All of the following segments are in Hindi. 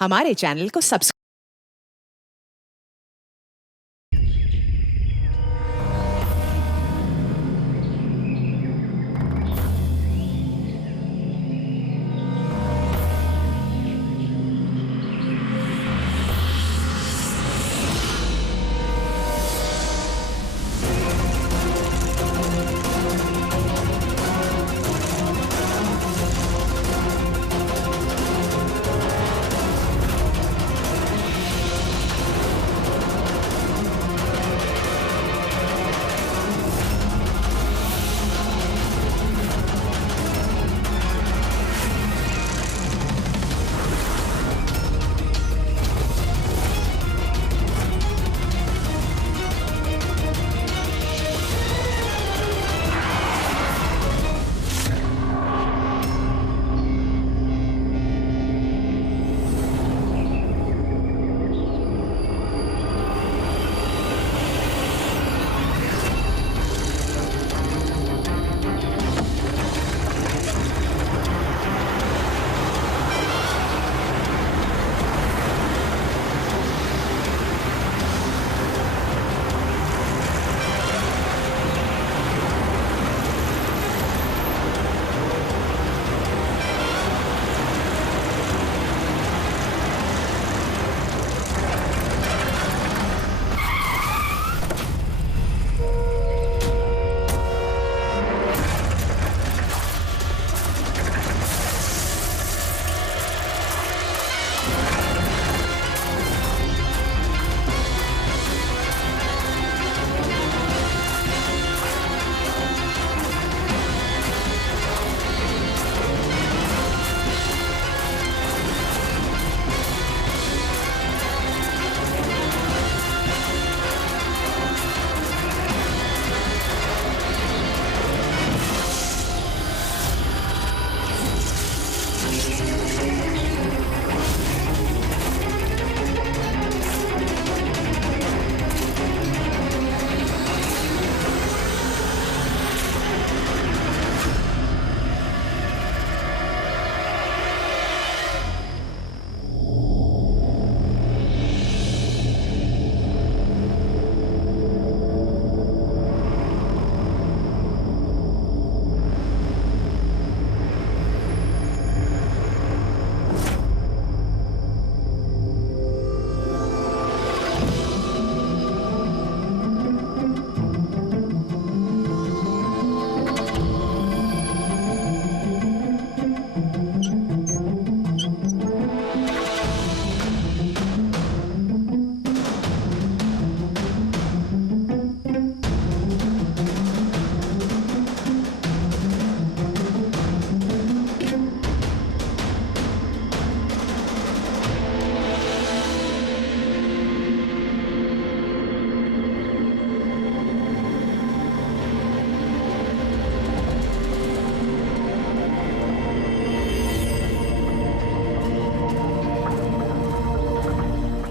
हमारे चैनल को सब्सक्राइब।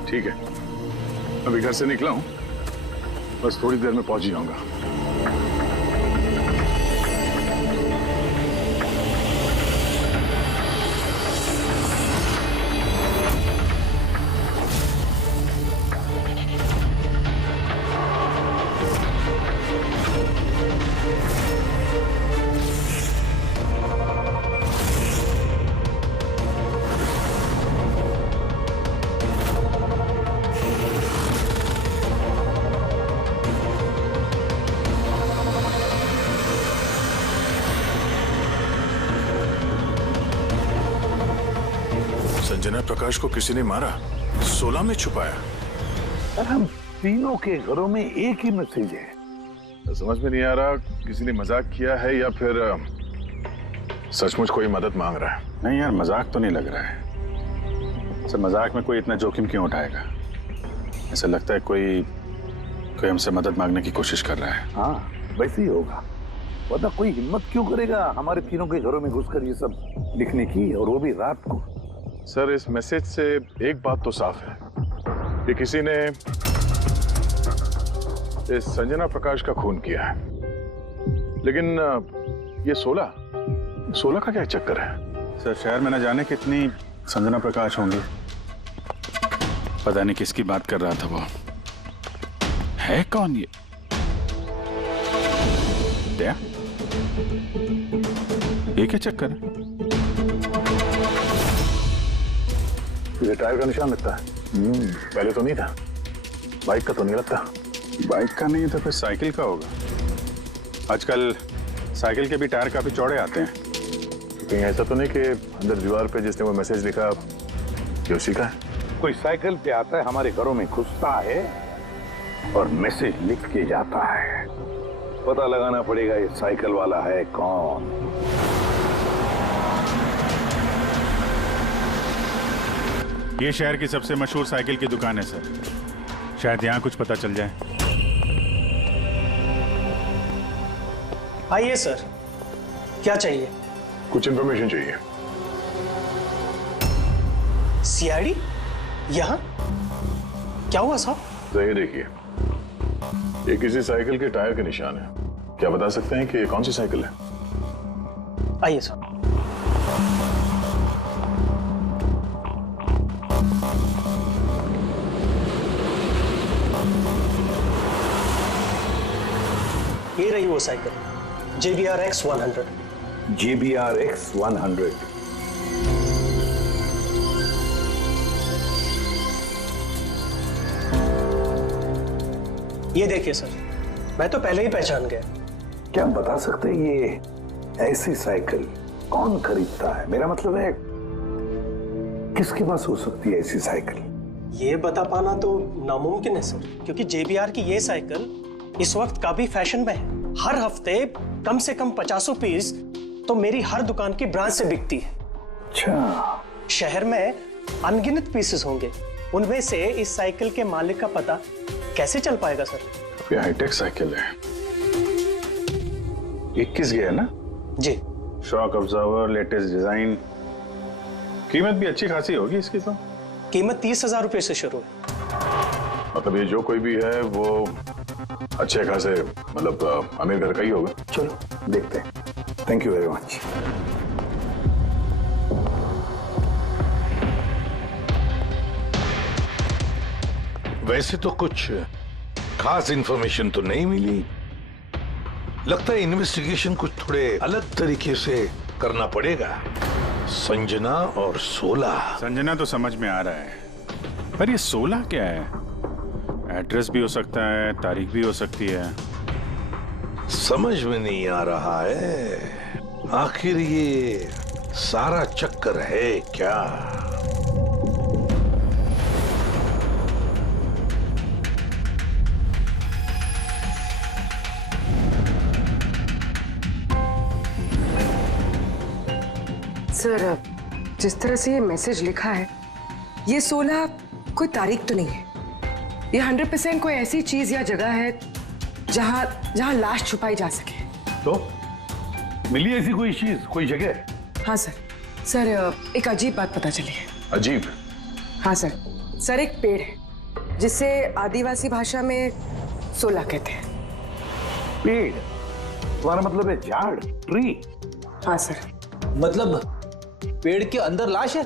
ठीक है, अभी घर से निकला हूं, बस थोड़ी देर में पहुंच ही जाऊंगा। संजना प्रकाश को किसी ने मारा, 16 में छुपाया। सर, हम तीनों के घरों में एक ही मैसेज है। तो समझ में नहीं आ रहा किसी ने मजाक किया है या फिर सचमुच कोई मदद मांग रहा है। नहीं यार, मजाक तो नहीं लग रहा है। सर, मजाक में कोई इतना जोखिम क्यों उठाएगा? ऐसा लगता है कोई हमसे मदद मांगने की कोशिश कर रहा है। हाँ, वैसे ही होगा, वरना कोई हिम्मत क्यों करेगा हमारे तीनों के घरों में घुसकर ये सब लिखने की, और वो भी रात को। सर, इस मैसेज से एक बात तो साफ है कि किसी ने इस संजना प्रकाश का खून किया है, लेकिन ये 16 का क्या चक्कर है? सर, शहर में न जाने कितनी संजना प्रकाश होंगी। पता नहीं किसकी बात कर रहा था वो। है कौन ये? दया? ये क्या चक्कर है? तुझे टायर का निशान लगता है? पहले तो नहीं था। बाइक का तो नहीं लगता। बाइक का नहीं तो फिर साइकिल का होगा। आजकल साइकिल के भी टायर काफी चौड़े आते हैं। कहीं ऐसा तो नहीं कि अंदर दीवार पे जिसने वो मैसेज लिखा ये उसी का है? कोई साइकिल पे आता है, हमारे घरों में घुसता है और मैसेज लिख के जाता है। पता लगाना पड़ेगा ये साइकिल वाला है कौन। ये शहर की सबसे मशहूर साइकिल की दुकान है सर। शायद यहाँ कुछ पता चल जाए। आइए सर, क्या चाहिए? कुछ इंफॉर्मेशन चाहिए। सीआईडी? यहाँ क्या हुआ साहब? तो ये देखिए, ये किसी साइकिल के टायर के निशान है। क्या बता सकते हैं कि ये कौन सी साइकिल है? आइए सर। ये रही वो cycle, JBR X100। JBR X100। ये देखिए सर, मैं तो पहले ही पहचान गया। क्या बता सकते हैं ये ऐसी साइकिल कौन खरीदता है? मेरा मतलब है किसके पास हो सकती है ऐसी साइकिल? ये बता पाना तो नामुमकिन है सर, क्योंकि JBR की ये साइकिल इस वक्त काफी फैशन में है। हर हफ्ते कम से कम 50 पीस तो मेरी हर दुकान की ब्रांच से बिकती है। अच्छा, शहर में अनगिनत पीसेस होंगे, उनमें से इस साइकिल के मालिक का पता कैसे चल पाएगा सर? ये हाईटेक साइकिल है। 21 गियर ना? जी। Shock observer, latest design. कीमत भी अच्छी खासी होगी इसकी तो। कीमत 30,000 रुपए से शुरू है। मतलब ये जो कोई भी है वो अच्छे खासे मतलब अमीर घर का ही होगा। चलो देखते हैं। Thank you very much. वैसे तो कुछ खास इंफॉर्मेशन तो नहीं मिली। लगता है इन्वेस्टिगेशन कुछ थोड़े अलग तरीके से करना पड़ेगा। संजना और 16। संजना तो समझ में आ रहा है, पर ये 16 क्या है? एड्रेस भी हो सकता है, तारीख भी हो सकती है। समझ में नहीं आ रहा है आखिर ये सारा चक्कर है क्या। सर, जिस तरह से ये मैसेज लिखा है, ये 16 कोई तारीख तो नहीं है। ये 100% कोई ऐसी चीज या जगह है जहां लाश छुपाई जा सके। तो मिली ऐसी कोई चीज, कोई जगह? हाँ सर, एक अजीब बात पता चली है। अजीब? हाँ सर, एक पेड़ है जिसे आदिवासी भाषा में 16 कहते हैं। पेड़? तुम्हारा मतलब है झाड़, ट्री? हाँ सर। मतलब पेड़ के अंदर लाश है?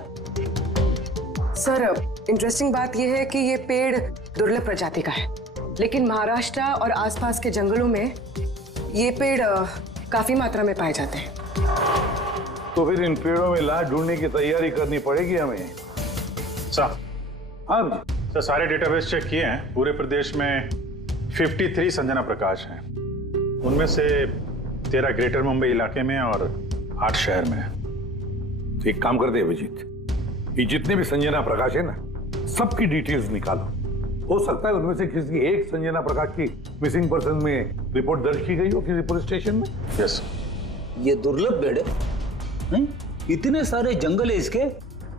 सर, इंटरेस्टिंग बात यह है कि ये पेड़ दुर्लभ प्रजाति का है, लेकिन महाराष्ट्र और आसपास के जंगलों में ये पेड़ काफी मात्रा में पाए जाते हैं। तो फिर इन पेड़ों में लाश ढूंढने की तैयारी करनी पड़ेगी हमें। सर, हाँ सर सारे डेटाबेस चेक किए हैं। पूरे प्रदेश में 53 संजना प्रकाश हैं। उनमें से 13 ग्रेटर मुंबई इलाके में और 8 शहर में। तो एक काम कर दे अभिजीत, ये जितने भी संजना प्रकाश है ना, सबकी डिटेल्स निकालो। हो सकता है उनमें से किसी एक संजना प्रकाश की मिसिंग पर्सन में रिपोर्ट दर्ज की गई हो किसी पुलिस स्टेशन में। यस। ये दुर्लभ पेड़ है? हैं? इतने सारे जंगल है इसके?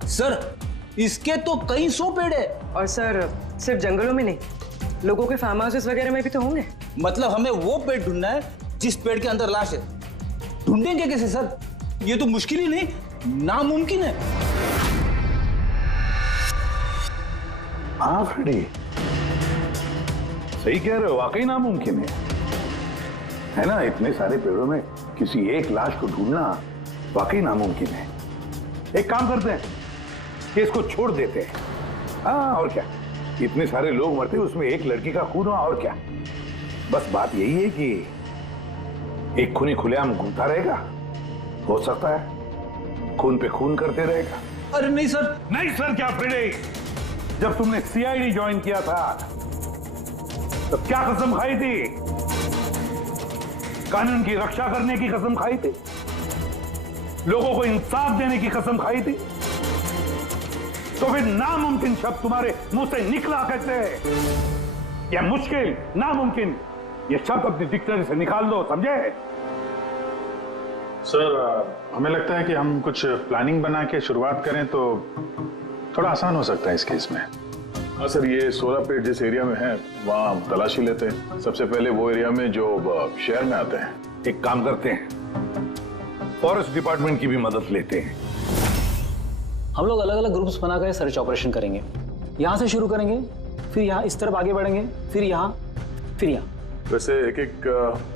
सर, इसके तो कई 100 पेड़ है। और सर, सिर्फ जंगलों में नहीं, लोगों के फार्म हाउसेस वगैरह में भी तो होंगे। मतलब हमें वो पेड़ ढूंढना है जिस पेड़ के अंदर लाश है। ढूंढेंगे कैसे सर? ये तो मुश्किल ही नहीं, नामुमकिन है। हाँ फ्रेडी, सही कह रहे हो, वाकई नामुमकिन है ना? इतने सारे पेड़ों में किसी एक लाश को ढूंढना वाकई नामुमकिन है। एक काम करते हैं कि इसको छोड़ देते हैं। हाँ और क्या, इतने सारे लोग मरते उसमें एक लड़की का खून हुआ और क्या। बस बात यही है कि एक खूनी खुलेआम घूमता रहेगा, हो सकता है खून पे खून करते रहेगा। अरे नहीं सर। नहीं सर क्या भिड़े, जब तुमने सीआईडी ज्वाइन किया था तो क्या कसम खाई थी? कानून की रक्षा करने की कसम खाई थी, लोगों को इंसाफ देने की कसम खाई थी। तो फिर नामुमकिन शब्द तुम्हारे मुंह से निकला कैसे? या मुश्किल, नामुमकिन, ये शब्द अपनी डिक्शनरी से निकाल दो, समझे? सर हमें लगता है कि हम कुछ प्लानिंग बना के शुरुआत करें तो थोड़ा आसान हो सकता है इस केस में। हाँ सर, ये 16 पेड़ जिस एरिया में है वहाँ हम तलाशी लेते हैं। सबसे पहले वो एरिया में जो शहर में आते हैं। एक काम करते हैं, फॉरेस्ट डिपार्टमेंट की भी मदद लेते हैं। हम लोग अलग अलग ग्रुप्स बनाकर सर्च ऑपरेशन करेंगे। यहाँ से शुरू करेंगे, फिर यहाँ इस तरफ आगे बढ़ेंगे, फिर यहाँ, फिर यहाँ। वैसे एक एक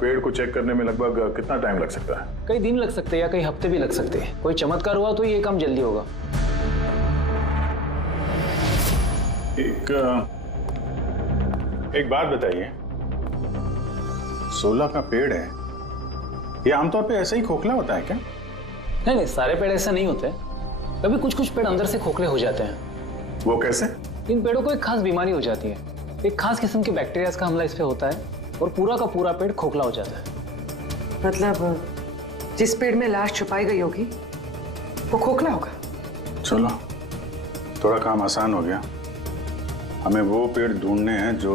पेड़ को चेक करने में लगभग कितना टाइम लग सकता है? कई दिन लग सकते हैं या कई हफ्ते भी लग सकते हैं। कोई चमत्कार हुआ तो ये काम जल्दी होगा। एक बात बताइए, 16 का पेड़ है, ये आमतौर पे ऐसे ही खोखला होता है क्या? नहीं नहीं, सारे पेड़ ऐसे नहीं होते। कभी कुछ कुछ पेड़ अंदर से खोखले हो जाते हैं। वो कैसे? इन पेड़ों को एक खास बीमारी हो जाती है। एक खास किस्म के बैक्टीरिया का हमला इस पे होता है और पूरा का पूरा पेड़ खोखला हो जाता है। मतलब जिस पेड़ में लाश छुपाई गई होगी वो खोखला होगा। चलो थोड़ा काम आसान हो गया। हमें वो पेड़ ढूंढने हैं जो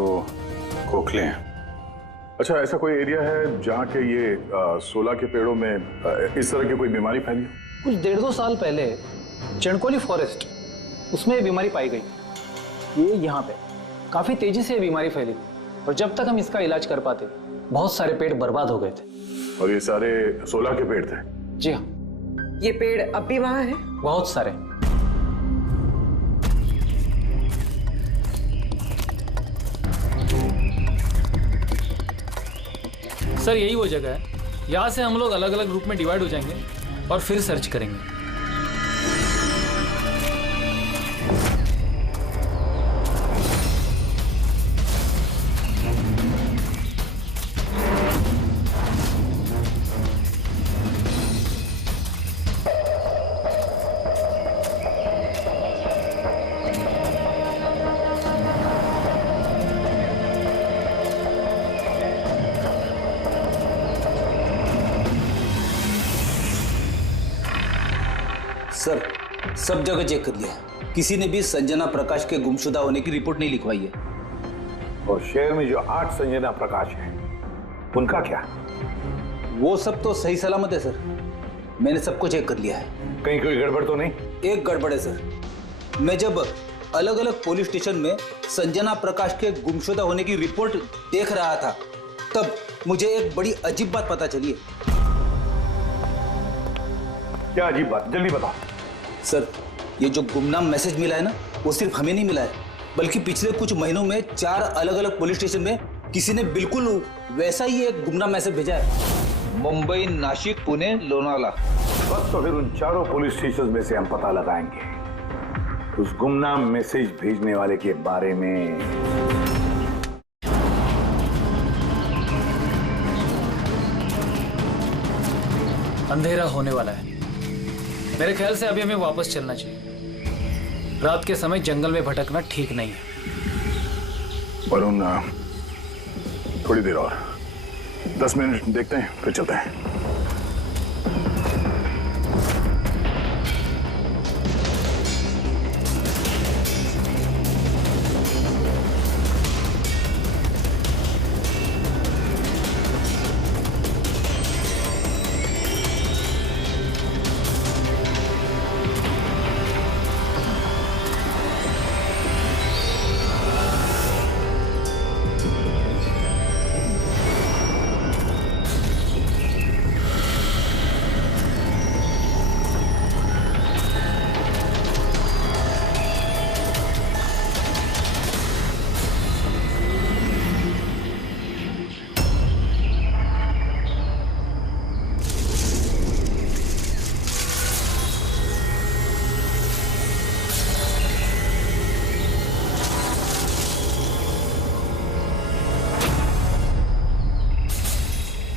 खोखले हैं। अच्छा, ऐसा कोई एरिया है जहाँ के ये 16 के पेड़ों में इस तरह की कोई बीमारी फैली? कुछ 1.5-2 साल पहले चणकोली फॉरेस्ट, उसमें ये बीमारी पाई गई। ये यहाँ पे काफी तेजी से ये बीमारी फैली और जब तक हम इसका इलाज कर पाते बहुत सारे पेड़ बर्बाद हो गए थे। और ये सारे 16 के पेड़ थे? जी हाँ। ये पेड़ अब भी वहां है? बहुत सारे। सर यही वो जगह है। यहाँ से हम लोग अलग अलग ग्रुप में डिवाइड हो जाएंगे और फिर सर्च करेंगे। सर सब जगह चेक कर लिया, किसी ने भी संजना प्रकाश के गुमशुदा होने की रिपोर्ट नहीं लिखवाई है। और शहर में जो 8 संजना प्रकाश हैं, उनका क्या? वो सब तो सही सलामत है सर, मैंने सबको चेक कर लिया है। कहीं कोई गड़बड़ तो नहीं? एक गड़बड़ है सर। मैं जब अलग अलग पुलिस स्टेशन में संजना प्रकाश के गुमशुदा होने की रिपोर्ट देख रहा था तब मुझे एक बड़ी अजीब बात पता चली है। क्या अजीब बात? जल्दी बताओ। सर ये जो गुमनाम मैसेज मिला है ना, वो सिर्फ हमें नहीं मिला है, बल्कि पिछले कुछ महीनों में 4 अलग अलग पुलिस स्टेशन में किसी ने बिल्कुल वैसा ही एक गुमनाम मैसेज भेजा है। मुंबई, नासिक, पुणे, लोनावाला। बस तो फिर उन चारों पुलिस स्टेशन में से हम पता लगाएंगे उस गुमनाम मैसेज भेजने वाले के बारे में। अंधेरा होने वाला है, मेरे ख्याल से अभी हमें वापस चलना चाहिए। रात के समय जंगल में भटकना ठीक नहीं है। वरुण, थोड़ी देर और 10 मिनट देखते हैं फिर चलते हैं।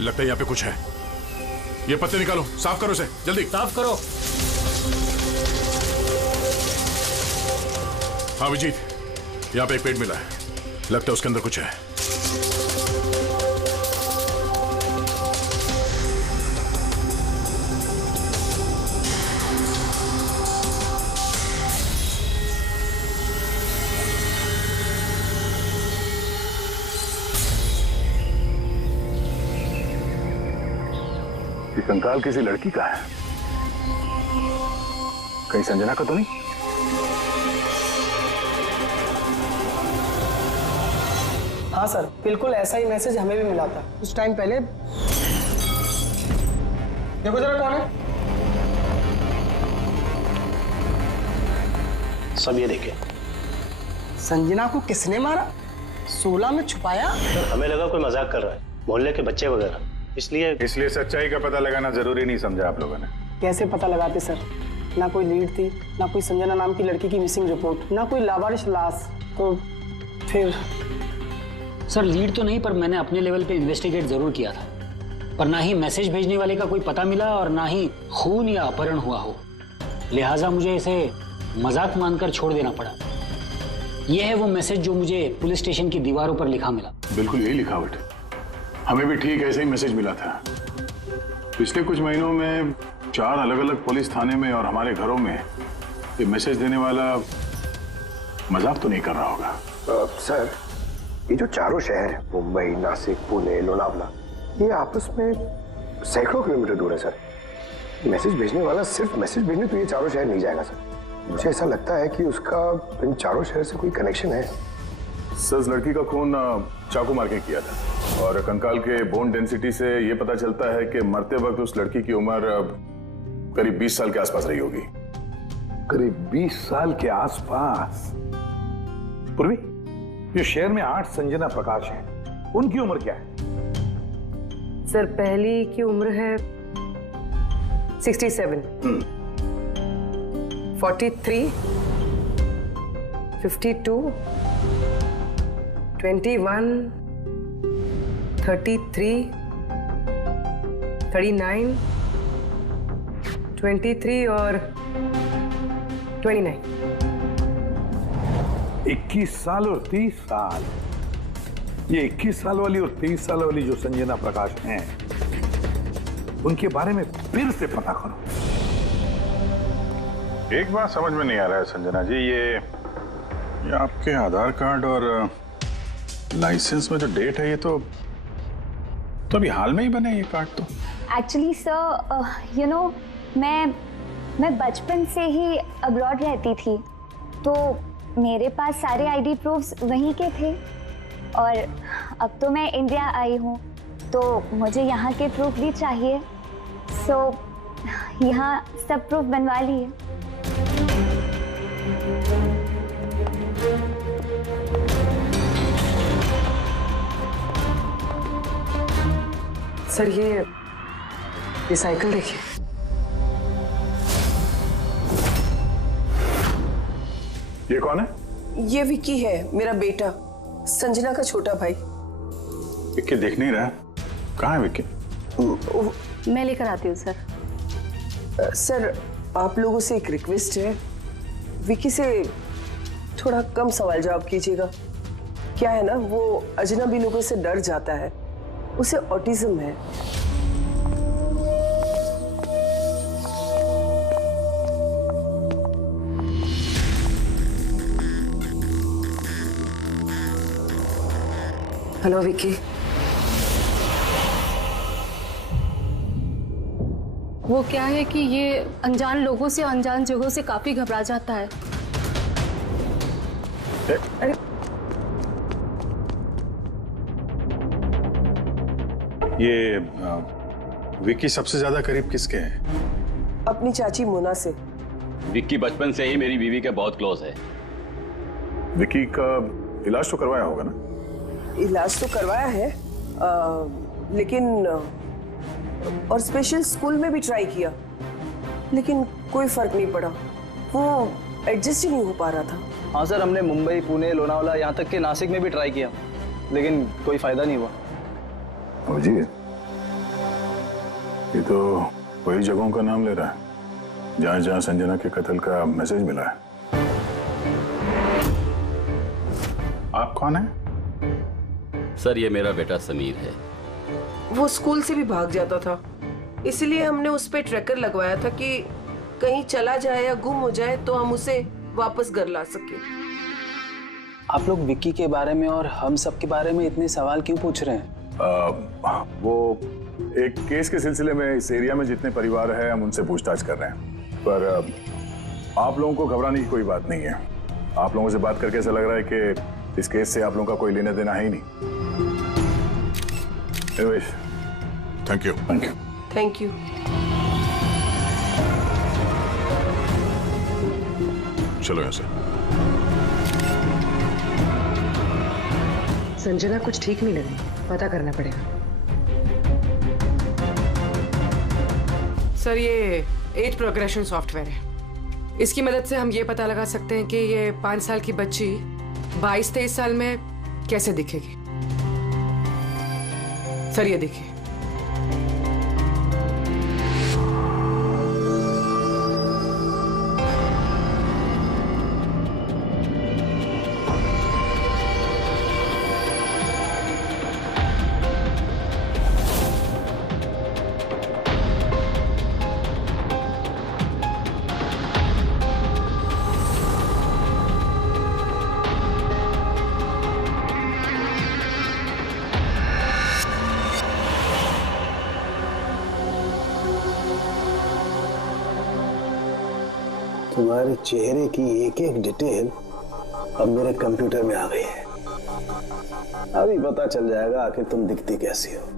लगता है यहाँ पे कुछ है। ये पत्ते निकालो, साफ करो इसे, जल्दी साफ करो। हाँ विजीत, यहाँ पे एक पेड़ मिला है, लगता है उसके अंदर कुछ है। ये कंकाल किसी लड़की का है, कहीं संजना का तो नहीं? हाँ सर, बिल्कुल ऐसा ही मैसेज हमें भी मिला था कुछ टाइम पहले। देखो जरा कौन है। सब ये देखे। संजना को किसने मारा? 16 में छुपाया? सर हमें लगा कोई मजाक कर रहा है, मोहल्ले के बच्चे वगैरह, इसलिए सच्चाई का पता लगाना जरूरी नहीं समझा आप लोगों ने? कैसे पता लगाते सर? ना कोई लीड थी, ना कोई संजना नाम की लड़की की मिसिंग रिपोर्ट, ना कोई लावारिश लाश, तो फिर सर लीड तो नहीं, पर मैंने अपने लेवल पे इन्वेस्टिगेट जरूर किया था, पर ना ही मैसेज भेजने वाले का कोई पता मिला और ना ही खून या अपहरण हुआ हो। लिहाजा मुझे इसे मजाक मानकर छोड़ देना पड़ा। यह है वो मैसेज जो मुझे पुलिस स्टेशन की दीवारों पर लिखा मिला। बिल्कुल यही लिखावट, हमें भी ठीक ऐसे ही मैसेज मिला था। पिछले कुछ महीनों में 4 अलग अलग पुलिस थाने में और हमारे घरों में ये मैसेज देने वाला मजाक तो नहीं कर रहा होगा। सर, ये जो चारों शहर है, मुंबई, नासिक, पुणे, लोनावला, ये आपस में सैकड़ों किलोमीटर दूर है सर। मैसेज भेजने वाला सिर्फ मैसेज भेजने तो ये चारों शहर नहीं जाएगा सर। मुझे ऐसा लगता है कि उसका इन चारों शहर से कोई कनेक्शन है। सर उस लड़की का खून चाकू मार के किया था और कंकाल के बोन डेंसिटी से ये पता चलता है कि मरते वक्त उस लड़की की उम्र करीब 20 साल के आसपास रही होगी। करीब 20 साल के आसपास। पूर्वी, जो शहर में 8 संजना प्रकाश हैं, उनकी उम्र क्या है? सर पहली की उम्र है 67, 43, 52, 21, 33, 39, 23 और 29। 21 साल और 30 साल। ये 21 साल वाली और 30 साल वाली जो संजना प्रकाश हैं, उनके बारे में फिर से पता करो। एक बात समझ में नहीं आ रहा है संजना जी, ये आपके आधार कार्ड और लाइसेंस में जो डेट है, ये तो अभी हाल में ही बने ये कार्ड तो। एक्चुअली सर यू नो मैं बचपन से ही अब्रॉड रहती थी, तो मेरे पास सारे आईडी प्रूफ्स वहीं के थे और अब तो मैं इंडिया आई हूँ तो मुझे यहाँ के प्रूफ भी चाहिए। सो यहाँ सब प्रूफ बनवा लिए। सर ये साइकिल देखिए। ये कौन है? ये विक्की है, मेरा बेटा, संजना का छोटा भाई। विक्की देख नहीं रहा, कहाँ है विक्की? मैं लेकर आती हूँ सर। सर आप लोगों से एक रिक्वेस्ट है, विक्की से थोड़ा कम सवाल जवाब कीजिएगा। क्या है ना, वो अजनबी लोगों से डर जाता है, उसे ऑटिज्म है। हेलो विक्की। वो क्या है कि ये अनजान लोगों से, अनजान जगहों से काफी घबरा जाता है। अरे ये विक्की सबसे ज्यादा करीब किसके हैं? अपनी चाची मोना से। विक्की बचपन से ही मेरी बीवी के बहुत क्लोज है। विक्की का इलाज तो करवाया होगा ना? इलाज तो करवाया है, लेकिन और स्पेशल स्कूल में भी ट्राई किया, लेकिन कोई फर्क नहीं पड़ा। वो एडजस्ट ही नहीं हो पा रहा था। हाँ सर, हमने मुंबई, पुणे, लोनावला, यहाँ तक के नासिक में भी ट्राई किया, लेकिन कोई फायदा नहीं हुआ। जी, ये तो वही जगहों का नाम ले रहा है जहां जहां संजना के कत्ल का मैसेज मिला है। आप कौन है? सर, ये मेरा बेटा समीर है। वो स्कूल से भी भाग जाता था, इसलिए हमने उस पे ट्रैकर लगवाया था कि कहीं चला जाए या गुम हो जाए तो हम उसे वापस घर ला सके। आप लोग विक्की के बारे में और हम सब के बारे में इतने सवाल क्यों पूछ रहे हैं? वो एक केस के सिलसिले में इस एरिया में जितने परिवार हैं हम उनसे पूछताछ कर रहे हैं, पर आप लोगों को घबराने की कोई बात नहीं है। आप लोगों से बात करके ऐसा लग रहा है कि इस केस से आप लोगों का कोई लेना देना है ही नहीं। Thank you. Thank you. Thank you. चलो यहाँ से। संजना कुछ ठीक नहीं लग रही, पता करना पड़ेगा। सर, ये एज प्रोग्रेशन सॉफ्टवेयर है। इसकी मदद से हम ये पता लगा सकते हैं कि ये 5 साल की बच्ची 22-23 साल में कैसे दिखेगी। सर, ये देखिए। तुम्हारे चेहरे की एक एक डिटेल अब मेरे कंप्यूटर में आ गई है। अभी पता चल जाएगा आखिर तुम दिखती कैसी हो।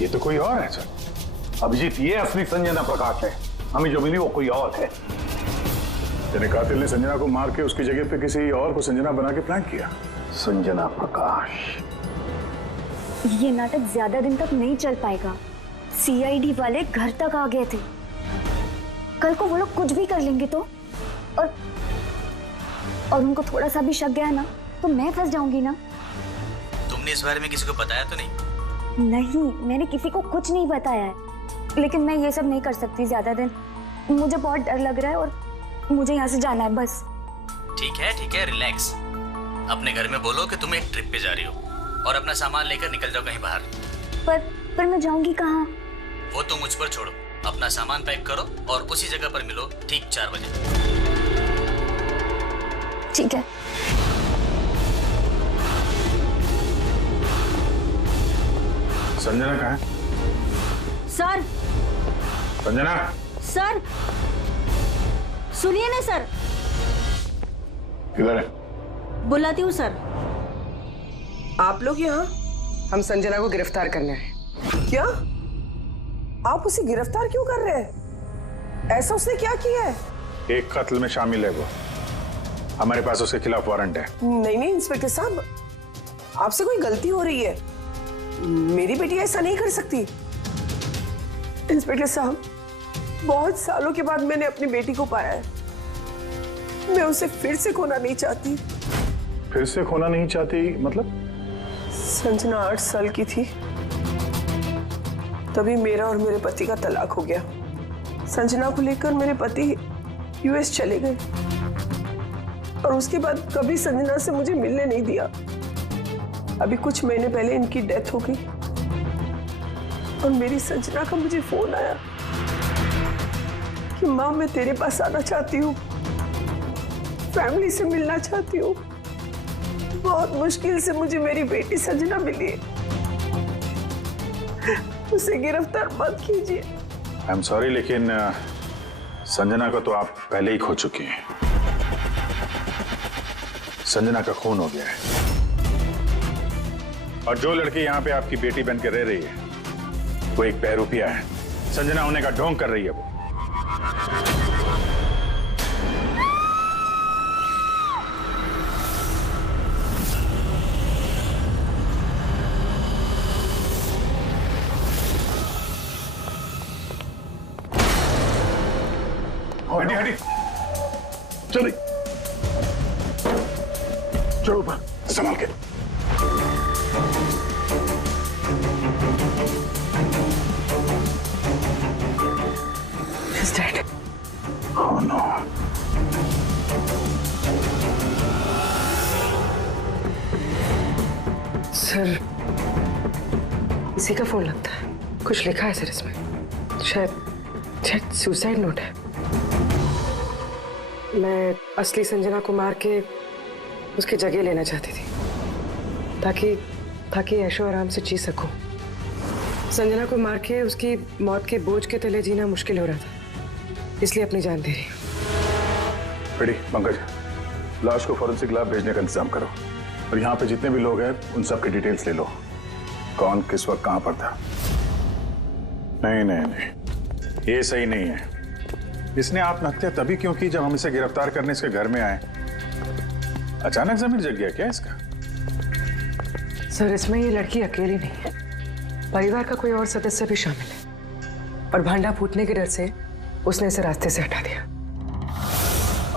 ये तो कोई और है सर। अभिजीत, ये असली संजना प्रकाश है। हमें जो मिली वो कोई और है। तेरे कातिल ने संजना को मार के उसकी जगह पे किसी और को संजना बना के प्लान किया। संजना प्रकाश। ये नाटक ज्यादा दिन तक नहीं चल पाएगा। सीआईडी वाले घर तक आ गए थे। कल को वो लोग कुछ भी कर लेंगे तो, और उनको थोड़ा सा भी शक गया ना तो मैं फंस जाऊंगी ना। तुमने इस बारे में किसी को बताया तो नहीं? नहीं, मैंने किसी को कुछ नहीं बताया है, लेकिन मैं ये सब नहीं कर सकती ज्यादा दिन। मुझे बहुत डर लग रहा है और मुझे यहाँ से जाना है बस। ठीक है, रिलैक्स। अपने घर में बोलो कि तुम एक ट्रिप पे जा रही हो और अपना सामान लेकर निकल जाओ कहीं बाहर। पर मैं जाऊंगी कहाँ? वो तुम मुझ पर छोड़ो। अपना सामान पैक करो और उसी जगह पर मिलो ठीक 4 बजे। ठीक है। संजना कहाँ है? सर। संजना। सर, सुनिए ना सर। किधर है? बुलाती हूँ सर। आप लोग यहाँ? हम संजना को गिरफ्तार करना है। क्या? आप उसे गिरफ्तार क्यों कर रहे हैं? ऐसा उसने क्या किया है? एक कत्ल में शामिल है वो। हमारे पास उसके खिलाफ वारंट है। नहीं इंस्पेक्टर साहब, आपसे कोई गलती हो रही है। मेरी बेटी ऐसा नहीं कर सकती। इंस्पेक्टर साहब, बहुत सालों के बाद मैंने अपनी बेटी को पाया है। मैं उसे फिर से खोना नहीं चाहती। फिर से खोना नहीं चाहती मतलब? संजना 8 साल की थी, तभी मेरा और मेरे पति का तलाक हो गया। संजना को लेकर मेरे पति यूएस चले गए और उसके बाद कभी संजना से मुझे मिलने नहीं दिया। अभी कुछ महीने पहले इनकी डेथ हो गई और मेरी संजना का मुझे फोन आया कि माँ, मैं तेरे पास आना चाहती हूँ, फैमिली से मिलना चाहती हूँ। बहुत मुश्किल से मुझे मेरी बेटी संजना मिली है। उसे गिरफ्तार मत कीजिए। आई एम सॉरी, लेकिन संजना को तो आप पहले ही खो चुकी हैं। संजना का खून हो गया है और जो लड़की यहाँ पे आपकी बेटी बन के रह रही है वो एक बहरूपिया है। संजना होने का ढोंग कर रही है वो। हटी हटी चल चलो ऊपर संभाल के। She's dead. Oh no. Sir, इसी का फोन लगता है। कुछ लिखा है सर इसमें। शायद सुसाइड नोट है। मैं असली संजना को मार के उसकी जगह लेना चाहती थी ताकि ऐशो आराम से जी सकूं। संजना को मार के उसकी मौत के बोझ के तले जीना मुश्किल हो रहा था, इसलिए अपनी जान दे रही हूँ। रेडी पंकज, लाश को फॉरेंसिक लैब भेजने का इंतजाम करो और यहाँ पे जितने भी लोग हैं उन सब की डिटेल्स ले लो। कौन किस वक्त कहाँ पर था। नहीं नहीं नहीं, ये सही नहीं है। इसने आत्महत्या तभी क्यों की जब हम इसे गिरफ्तार करने इसके घर में आए। अचानक जमीन जग गया क्या इसका? सर, इसमें ये लड़की अकेली नहीं है, परिवार का कोई और सदस्य भी शामिल है और भांडा फूटने के डर से उसने इसे रास्ते से हटा दिया।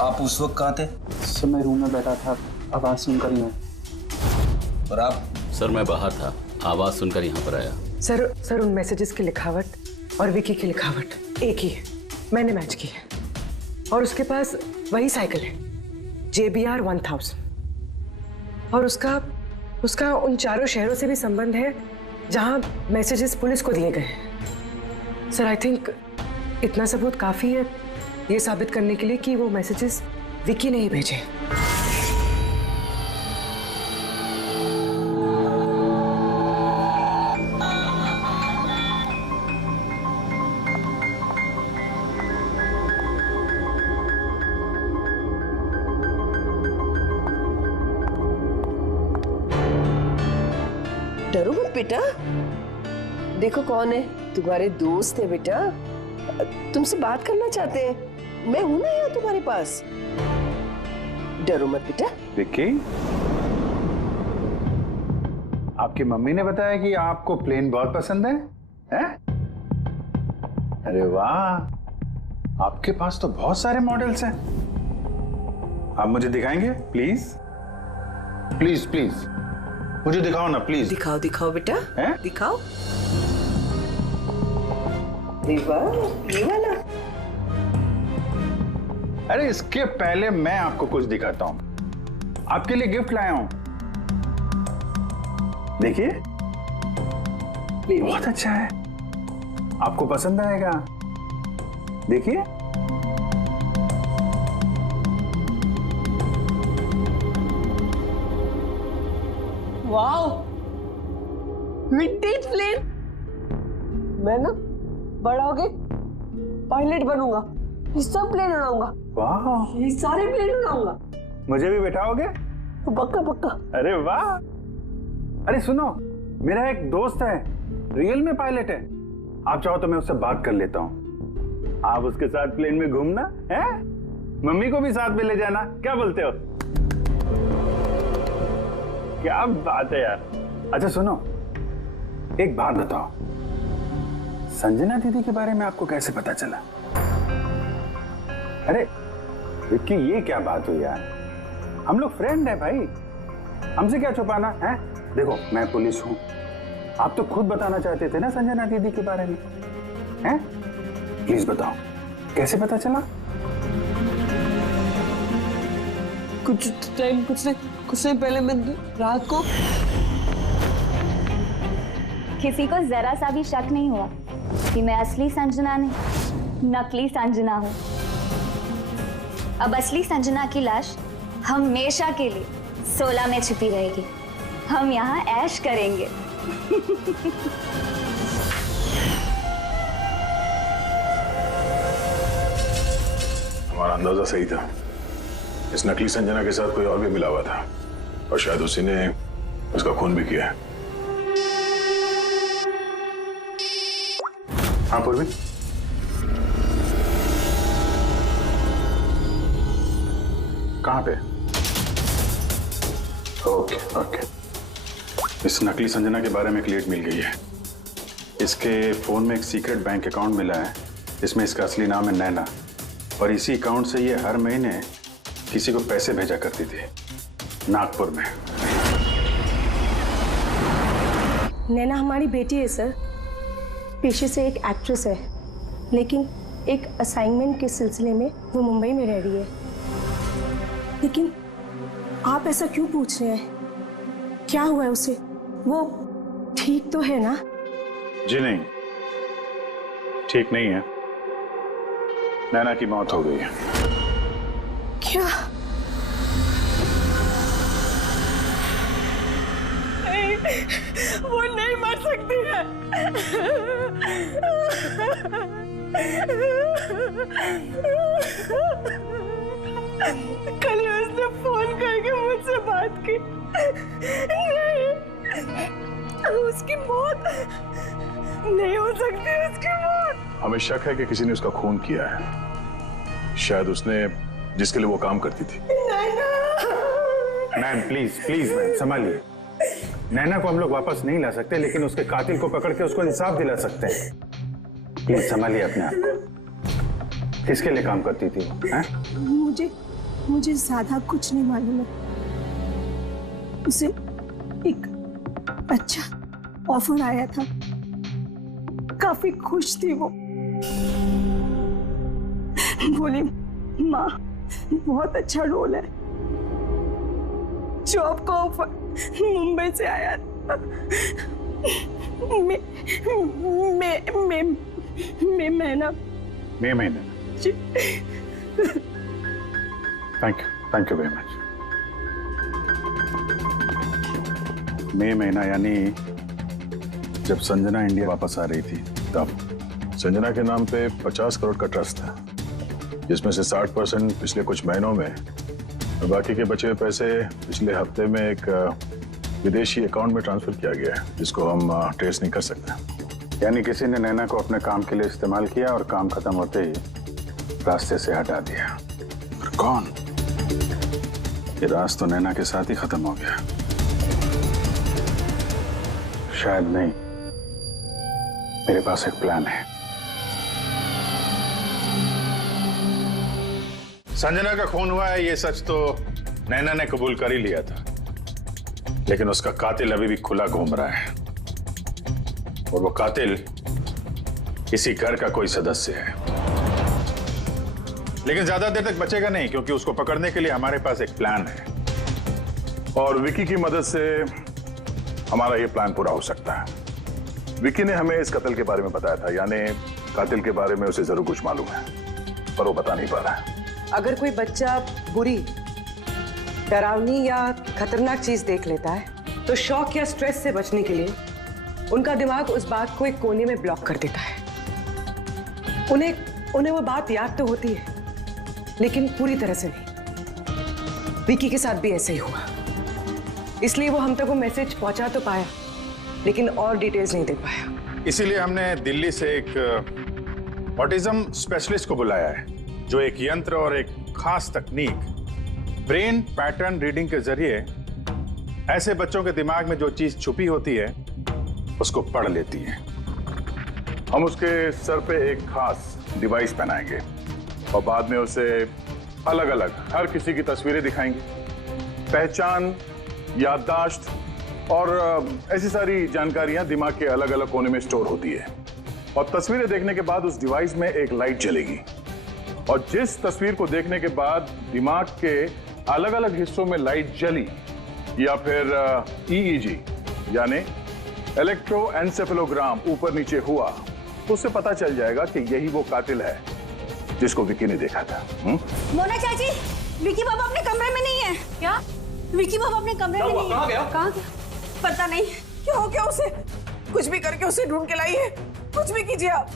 आप उस वक्त कहाँ थे? सर, मैं रूम में बैठा था, आवाज सुनकर ही। और आप? सर, मैं बाहर था, आवाज सुनकर यहाँ पर आया। सर उन मैसेजेस की लिखावट और विकी की लिखावट एक ही है, मैंने मैच की है। और उसके पास वही साइकिल है, JBR 1000, और उसका उन चारों शहरों से भी संबंध है जहां मैसेजेस पुलिस को दिए गए हैं। सर, आई थिंक इतना सबूत काफी है ये साबित करने के लिए कि वो मैसेजेस विकी ने ही भेजे। डरो मत बेटा, देखो कौन है, तुम्हारे दोस्त है बेटा, तुमसे बात करना चाहते हैं। मैं हूं ना यहाँ तुम्हारे पास, डरो मत बेटा। विक्की, आपकी मम्मी ने बताया कि आपको प्लेन बहुत पसंद है, हैं? अरे वाह, आपके पास तो बहुत सारे मॉडल्स हैं। आप मुझे दिखाएंगे प्लीज? प्लीज प्लीज मुझे दिखाओ ना प्लीज। दिखाओ दिखाओ बेटा, हैं? दिखाओ। ये वाला। अरे इसके पहले मैं आपको कुछ दिखाता हूं। आपके लिए गिफ्ट लाया हूं, देखिए, बहुत अच्छा है, आपको पसंद आएगा। देखिए, वाओ, विंटेज प्लेन। मैं ना बड़ा होके पायलट बनूंगा, ये सब प्लेन उड़ाऊंगा। वाह, ये सारे प्लेन उड़ाऊंगा। मुझे भी बैठाओगे? पक्का पक्का। अरे वाह, अरे सुनो, मेरा एक दोस्त है, रियल में पायलट है। आप चाहो तो मैं उससे बात कर लेता हूँ, आप उसके साथ प्लेन में घूमना है, मम्मी को भी साथ में ले जाना, क्या बोलते हो? क्या बात है यार। अच्छा सुनो, एक बात बताओ, संजना दीदी के बारे में आपको कैसे पता चला? अरे विक्की, ये क्या बात हुई यार, हम लोग फ्रेंड है भाई, हमसे क्या छुपाना है? देखो, मैं पुलिस हूं, आप तो खुद बताना चाहते थे ना संजना दीदी के बारे में, हैं? प्लीज बताओ, कैसे पता चला? कुछ टाइम पहले मैं रात को किसी को जरा सा भी शक नहीं हुआ कि मैं असली संजना नहीं, नकली संजना हूँ। अब असली संजना की लाश हमेशा के लिए 16 में छिपी रहेगी। हम यहाँ ऐश करेंगे। हमारा अंदाजा सही था, इस नकली संजना के साथ कोई और भी मिला हुआ था और शायद उसी ने उसका खून भी किया है। हाँ पूर्वी, कहाँ पे? ओके ओके, इस नकली संजना के बारे में एक लीड मिल गई है। इसके फोन में एक सीक्रेट बैंक अकाउंट मिला है, इसमें इसका असली नाम है नैना, और इसी अकाउंट से ये हर महीने किसी को पैसे भेजा करती थी नागपुर में। नैना हमारी बेटी है सर, पेशे से एक एक्ट्रेस है, लेकिन एक असाइनमेंट के सिलसिले में वो मुंबई में रह रही है। लेकिन आप ऐसा क्यों पूछ रहे हैं? क्या हुआ है उसे? वो ठीक तो है ना? जी नहीं, ठीक नहीं है। नैना की मौत हो गई है। क्या? नहीं, वो नहीं मर सकती है। कल उसने फोन करके मुझसे बात की। नहीं, उसकी मौत नहीं हो सकती, उसकी मौत। हमें शक है कि किसी ने उसका खून किया है, शायद उसने जिसके लिए वो काम करती थी। मैम प्लीज प्लीज मैम संभालिए। नैना को हम लोग वापस नहीं ला सकते, लेकिन उसके कातिल को पकड़ के उसको इंसाफ दिला सकते हैं। प्लीज संभालिए अपने आप को। किसके लिए काम करती थी वो? मुझे ज्यादा कुछ नहीं मालूम है। उसे एक अच्छा ऑफर आया था, काफी खुश थी वो। बोली माँ बहुत अच्छा रोल है। जॉब का ऑफर मुंबई से आया था। महीना। Thank you very much. महीना यानी जब संजना इंडिया वापस आ रही थी तब। संजना के नाम पे 50 करोड़ का ट्रस्ट था, जिसमें से 60% पिछले कुछ महीनों में और बाकी के बचे हुए पैसे पिछले हफ्ते में एक विदेशी अकाउंट में ट्रांसफर किया गया है, जिसको हम ट्रेस नहीं कर सकते। यानी किसी ने नैना को अपने काम के लिए इस्तेमाल किया और काम खत्म होते ही रास्ते से हटा दिया। पर कौन? ये राज तो नैना के साथ ही खत्म हो गया। शायद नहीं, मेरे पास एक प्लान है। संजना का खून हुआ है ये सच तो नैना ने कबूल कर ही लिया था, लेकिन उसका कातिल अभी भी खुला घूम रहा है, और वो कातिल इसी घर का कोई सदस्य है। लेकिन ज्यादा देर तक बचेगा नहीं, क्योंकि उसको पकड़ने के लिए हमारे पास एक प्लान है, और विकी की मदद से हमारा ये प्लान पूरा हो सकता है। विकी ने हमें इस कत्ल के बारे में बताया था, यानी कातिल के बारे में उसे जरूर कुछ मालूम है, पर वो बता नहीं पा रहा है। अगर कोई बच्चा बुरी, डरावनी या खतरनाक चीज देख लेता है तो शॉक या स्ट्रेस से बचने के लिए उनका दिमाग उस बात को एक कोने में ब्लॉक कर देता है। उन्हें वो बात याद तो होती है, लेकिन पूरी तरह से नहीं। विकी के साथ भी ऐसे ही हुआ, इसलिए वो हम तक वो मैसेज पहुंचा तो पाया, लेकिन और डिटेल्स नहीं दे पाया। इसीलिए हमने दिल्ली से एक ऑटिज्म स्पेशलिस्ट को बुलाया है, जो एक यंत्र और एक खास तकनीक ब्रेन पैटर्न रीडिंग के जरिए ऐसे बच्चों के दिमाग में जो चीज छुपी होती है उसको पढ़ लेती है। हम उसके सर पे एक खास डिवाइस पहनाएंगे और बाद में उसे अलग अलग हर किसी की तस्वीरें दिखाएंगे। पहचान, याददाश्त और ऐसी सारी जानकारियां दिमाग के अलग अलग कोने में स्टोर होती है, और तस्वीरें देखने के बाद उस डिवाइस में एक लाइट जलेगी, और जिस तस्वीर को देखने के बाद दिमाग के अलग अलग हिस्सों में लाइट जली या फिर EEG यानी इलेक्ट्रोएन्सेफेलोग्राम ऊपर नीचे हुआ, तो उससे पता चल जाएगा कि यही वो कातिल है जिसको विकी ने देखा था। मोना चाची, विकी बाबा अपने कमरे में नहीं है। क्या? विकी बाबा अपने कमरे में नहीं है। कहाँ गया? पता नहीं। क्या हो गया उसे? कुछ भी करके उसे ढूंढ के लाइए, कुछ भी कीजिए आप।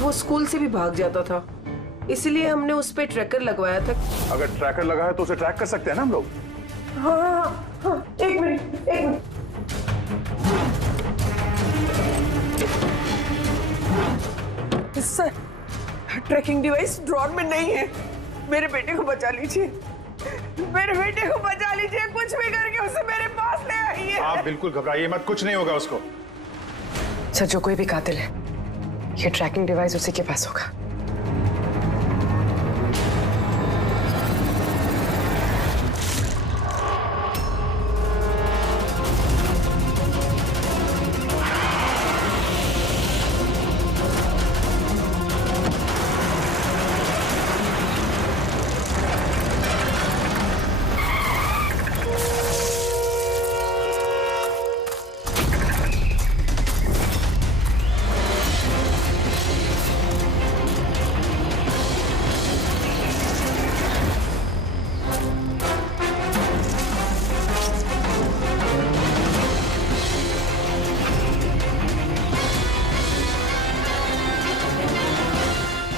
वो स्कूल से भी भाग जाता था, इसलिए हमने उस पे ट्रैकर लगवाया था। अगर ट्रैकर लगा है तो उसे ट्रैक कर सकते हैं ना हम लोग। हाँ हाँ हाँ, एक मिनट एक minute. Sir, tracking device drawer में नहीं है। मेरे बेटे को बचा लीजिए, मेरे बेटे को बचा लीजिए, कुछ भी करके उसे मेरे पास ले आइए। आप बिल्कुल घबराइए मत, कुछ नहीं होगा उसको। सर, जो कोई भी कातिल है, ये ट्रैकिंग डिवाइस उसी के पास होगा।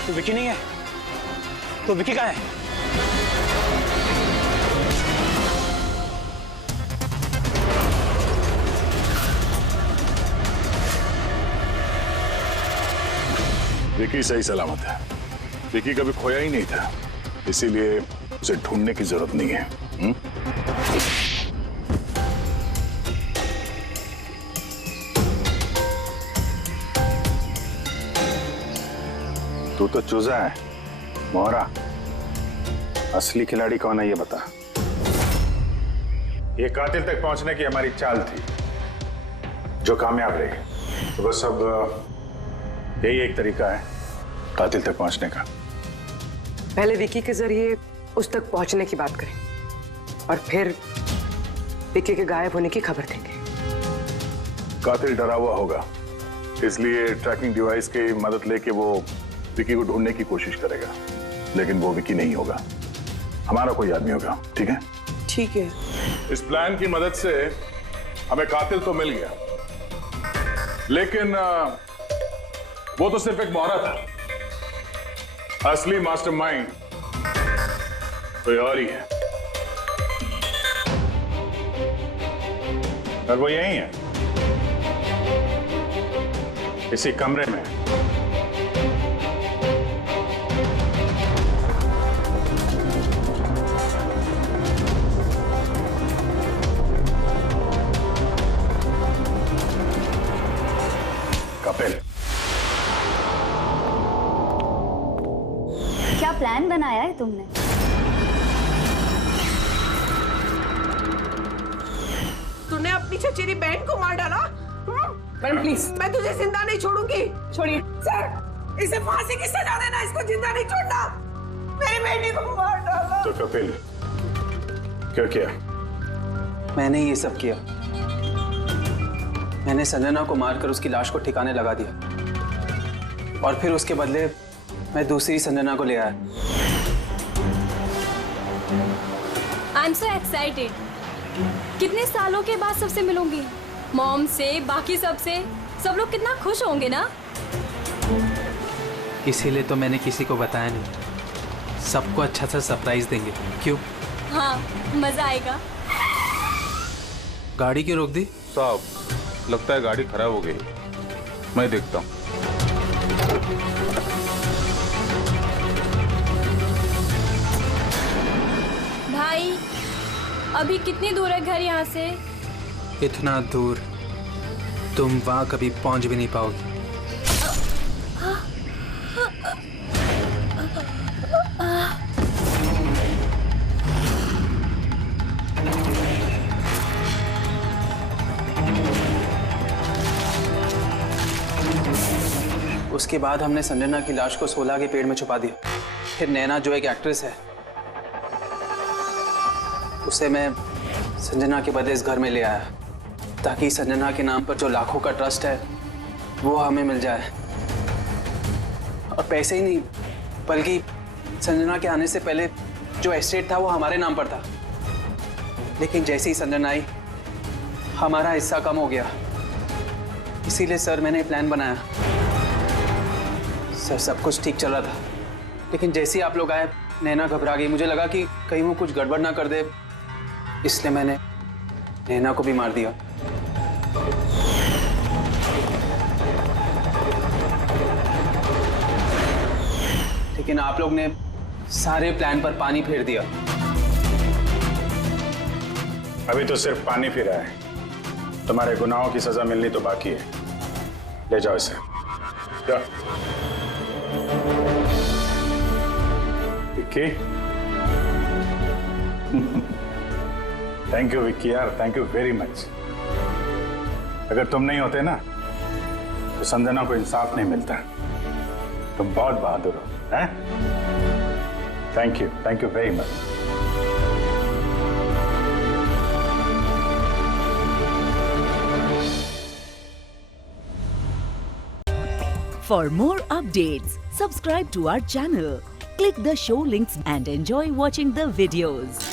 विकी नहीं है तो विकी कहाँ है? विकी सही सलामत है। विकी कभी खोया ही नहीं था, इसीलिए उसे ढूंढने की जरूरत नहीं है। तू तो चूजा है मोहरा, असली खिलाड़ी कौन है ये बता। ये कातिल तक पहुंचने की हमारी चाल थी जो कामयाब रही। तो बस अब यही एक तरीका है कातिल तक पहुंचने का। पहले विकी के जरिए उस तक पहुंचने की बात करें और फिर विकी के गायब होने की खबर देंगे। कातिल डरा हुआ होगा, इसलिए ट्रैकिंग डिवाइस की मदद लेके वो विकी को ढूंढने की कोशिश करेगा, लेकिन वो विकी नहीं होगा, हमारा कोई आदमी होगा। ठीक है? ठीक है। इस प्लान की मदद से हमें कातिल तो मिल गया, लेकिन वो तो सिर्फ एक मोहरा था। असली मास्टरमाइंड कोई और ही है, और वो यही है, इसी कमरे में। कपिल, क्या प्लान बनाया है तुमने? तूने अपनी चचेरी बहन को मार डाला? मैडम प्लीज, मैं तुझे जिंदा नहीं छोड़ूंगी। छोड़िए सर, इसे फांसी की सजा देना, इसको जिंदा नहीं छोड़ना। मेरी बेटी को मार डाला। तो कपिल क्या किया? मैंने ये सब किया। मैंने संजना को मारकर उसकी लाश को ठिकाने लगा दिया और फिर उसके बदले मैं दूसरी संजना को ले आया। I am so excited. कितने सालों के बाद सबसे मिलूंगी, मॉम से, बाकी सबसे। सब लोग कितना खुश होंगे ना। इसीलिए तो मैंने किसी को बताया नहीं। सबको अच्छा सा सरप्राइज देंगे। क्यों? हाँ, मजा आएगा। गाड़ी क्यों रोक दी? साहब, लगता है गाड़ी खराब हो गई, मैं देखता हूँ। भाई, अभी कितनी दूर है घर यहाँ से? इतना दूर तुम वहां कभी पहुंच भी नहीं पाओगी। उसके बाद हमने संजना की लाश को 16 के पेड़ में छुपा दिया। फिर नैना जो एक एक्ट्रेस है, उसे मैं संजना के बदले इस घर में ले आया ताकि संजना के नाम पर जो लाखों का ट्रस्ट है वो हमें मिल जाए। और पैसे ही नहीं, बल्कि संजना के आने से पहले जो एस्टेट था वो हमारे नाम पर था। लेकिन जैसे ही संजना आई, हमारा हिस्सा कम हो गया। इसीलिए सर मैंने प्लान बनाया। सर, सब कुछ ठीक चल रहा था, लेकिन जैसे ही आप लोग आए नैना घबरा गई। मुझे लगा कि कहीं वो कुछ गड़बड़ ना कर दे, इसलिए मैंने नैना को भी मार दिया। लेकिन आप लोग ने सारे प्लान पर पानी फेर दिया। अभी तो सिर्फ पानी फिरा है, तुम्हारे गुनाहों की सजा मिलनी तो बाकी है। ले जाओ इसे। जाओ। विक्की। थैंक यू विक्की यार, थैंक यू वेरी मच। अगर तुम नहीं होते ना तो संजना को इंसाफ नहीं मिलता। तुम बहुत बहादुर हो, हैं? Thank you very much. For more updates, subscribe to our channel, click the show links and enjoy watching the videos.